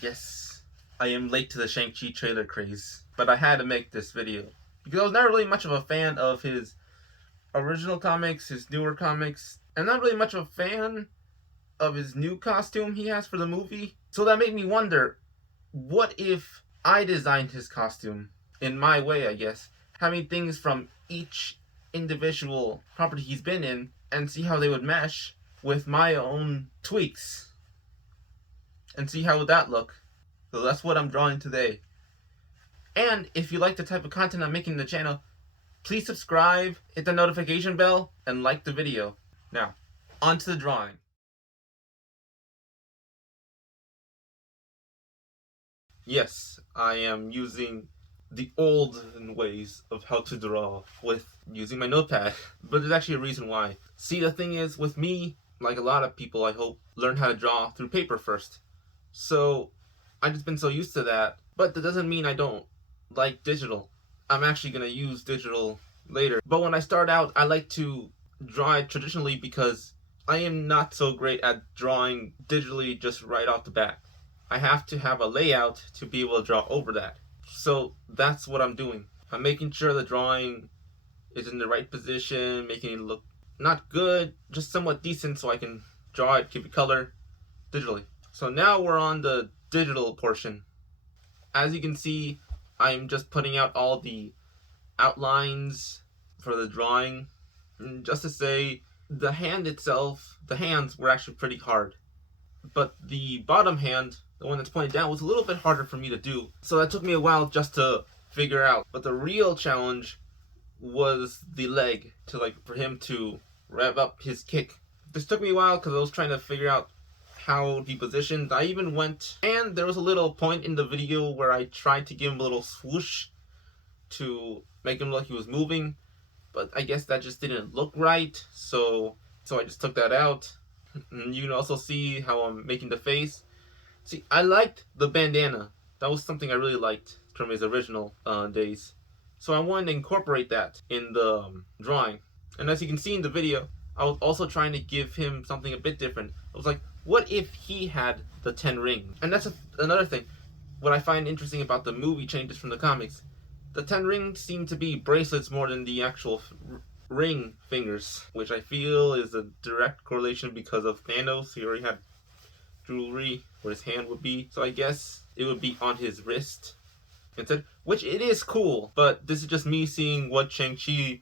Yes, I am late to the Shang-Chi trailer craze, but I had to make this video because I was not really much of a fan of his original comics, his newer comics, and not really much of a fan of his new costume he has for the movie. So that made me wonder, what if I designed his costume in my way, I guess, having things from each individual property he's been in and see how they would mesh with my own tweaks and see how would that look. So that's what I'm drawing today. And if you like the type of content I'm making in the channel, please subscribe, hit the notification bell, and like the video. Now, on to the drawing. Yes, I am using the olden ways of how to draw with using my notepad, but there's actually a reason why. See, the thing is, with me, like a lot of people I hope, learn how to draw through paper first. So, I've just been so used to that, but that doesn't mean I don't like digital. I'm actually going to use digital later. But when I start out, I like to draw it traditionally because I am not so great at drawing digitally just right off the bat. I have to have a layout to be able to draw over that. So that's what I'm doing. I'm making sure the drawing is in the right position, making it look not good, just somewhat decent so I can draw it, give it color digitally. So now we're on the digital portion. As you can see, I'm just putting out all the outlines for the drawing. And just to say, the hand itself, the hands were actually pretty hard. But the bottom hand, the one that's pointed down, was a little bit harder for me to do. So that took me a while just to figure out. But the real challenge was the leg, for him to rev up his kick. This took me a while because I was trying to figure out how he positioned. I even went, and there was a little point in the video where I tried to give him a little swoosh to make him look like he was moving, but I guess that just didn't look right, so I just took that out. And you can also see how I'm making the face. See, I liked the bandana. That was something I really liked from his original days. So I wanted to incorporate that in the drawing. And as you can see in the video, I was also trying to give him something a bit different. I was like, what if he had the 10 rings? And that's another thing. What I find interesting about the movie changes from the comics. The 10 rings seem to be bracelets more than the actual ring fingers, which I feel is a direct correlation because of Thanos. He already had jewelry where his hand would be, so I guess it would be on his wrist instead, which it is cool, but this is just me seeing what Shang-Chi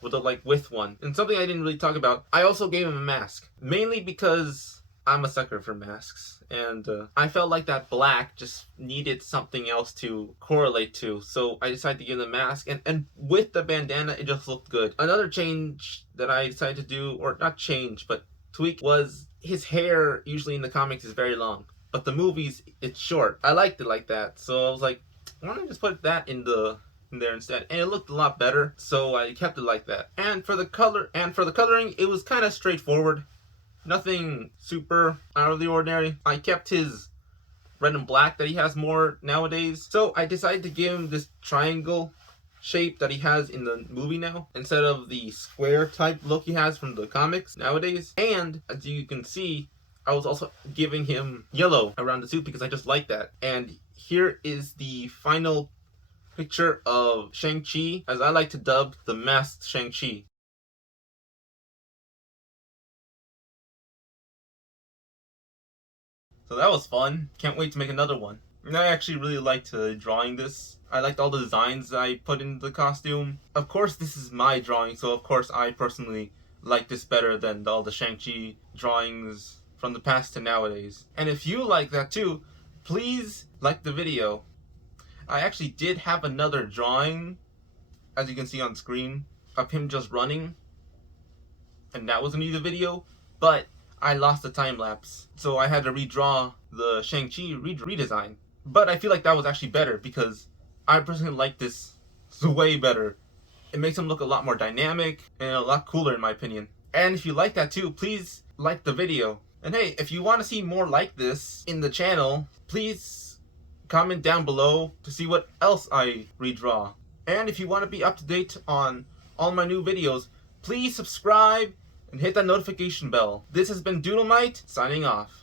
would look like with one. And something I didn't really talk about, I also gave him a mask, mainly because I'm a sucker for masks, and I felt like that black just needed something else to correlate to, so I decided to give him the mask, and with the bandana, it just looked good. Another change that I decided to do, or not change, but tweak, was his hair usually in the comics is very long, but the movies, it's short. I liked it like that, so I was like, why don't I just put that in there instead, and it looked a lot better, so I kept it like that. And for the coloring, it was kind of straightforward. Nothing super out of the ordinary. I kept his red and black that he has more nowadays. So I decided to give him this triangle shape that he has in the movie now, instead of the square type look he has from the comics nowadays. And as you can see, I was also giving him yellow around the suit because I just like that. And here is the final picture of Shang-Chi, as I like to dub the masked Shang-Chi. So that was fun. Can't wait to make another one. And I actually really liked drawing this. I liked all the designs I put in the costume. Of course, this is my drawing, so of course I personally like this better than all the Shang-Chi drawings from the past to nowadays. And if you like that too, please like the video. I actually did have another drawing, as you can see on screen, of him just running. And that was gonna be the video, but I lost the time lapse, so I had to redraw the Shang-Chi redesign. But I feel like that was actually better because I personally like this way better. It makes him look a lot more dynamic and a lot cooler in my opinion. And if you like that too, please like the video. And hey, if you want to see more like this in the channel, please comment down below to see what else I redraw. And if you want to be up to date on all my new videos, please subscribe and hit that notification bell. This has been Doodlemite, signing off.